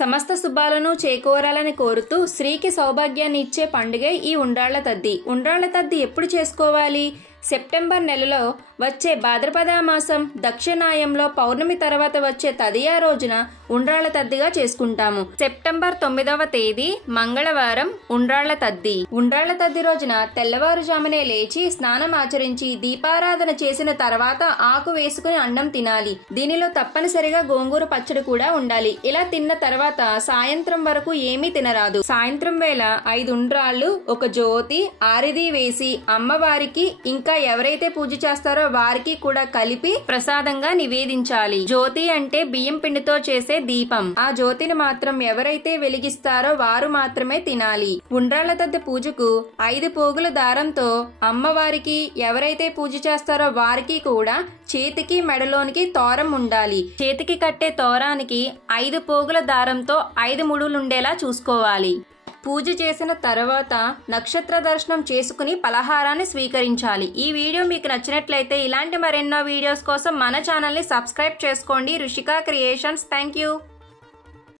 సమస్త శుభాలను చేకూరాలని కోరుతూ స్త్రీకి సౌభాగ్యాన్ని ఇచ్చే పండుగే ఈ ఉండ్రాళ్ల తద్ది. ఉండ్రాళ్ల తద్ది ఎప్పుడు చేసుకోవాలి? సెప్టెంబర్ నెలలో వచ్చే భాద్రపద మాసం దక్షిణాయంలో పౌర్ణమి తర్వాత వచ్చే తదియా రోజున ఉండ్రాళ్ల తద్దిగా చేసుకుంటాము. సెప్టెంబర్ 9వ తేదీ మంగళవారం ఉండ్రాళ్ల తద్ది. ఉండ్రాళ్ల తద్ది రోజున తెల్లవారుజామునే లేచి స్నానం ఆచరించి దీపారాధన చేసిన తర్వాత ఆకు వేసుకుని అన్నం తినాలి. దీనిలో తప్పనిసరిగా గోంగూర పచ్చడి కూడా ఉండాలి. ఇలా తిన్న తర్వాత సాయంత్రం వరకు ఏమీ తినరాదు. సాయంత్రం వేళ 5 ఉండ్రాళ్లు, ఒక జ్యోతి, ఆరిది వేసి అమ్మవారికి ఇంకా ఎవరైతే పూజ చేస్తారో వారికి కూడా కలిపి ప్రసాదంగా నివేదించాలి. జ్యోతి అంటే బియ్యం పిండితో చేసే దీపం. ఆ జ్యోతిని మాత్రం ఎవరైతే వెలిగిస్తారో వారు మాత్రమే తినాలి. ఉండ్రాళ్ల తద్ది పూజకు 5 పోగుల దారంతో అమ్మవారికి ఎవరైతే పూజ చేస్తారో వారికి కూడా చేతికి మెడలోనికి తోరం ఉండాలి. చేతికి కట్టే తోరానికి 5 పోగుల దారంతో 5 ముడులుండేలా చూసుకోవాలి. పూజ చేసిన తర్వాత నక్షత్ర దర్శనం చేసుకుని పలహారాన్ని స్వీకరించాలి. ఈ వీడియో మీకు నచ్చినట్లయితే ఇలాంటి మరెన్నో వీడియోస్ కోసం మన ఛానల్ని సబ్స్క్రైబ్ చేసుకోండి. రుషిక క్రియేషన్స్. Thank you.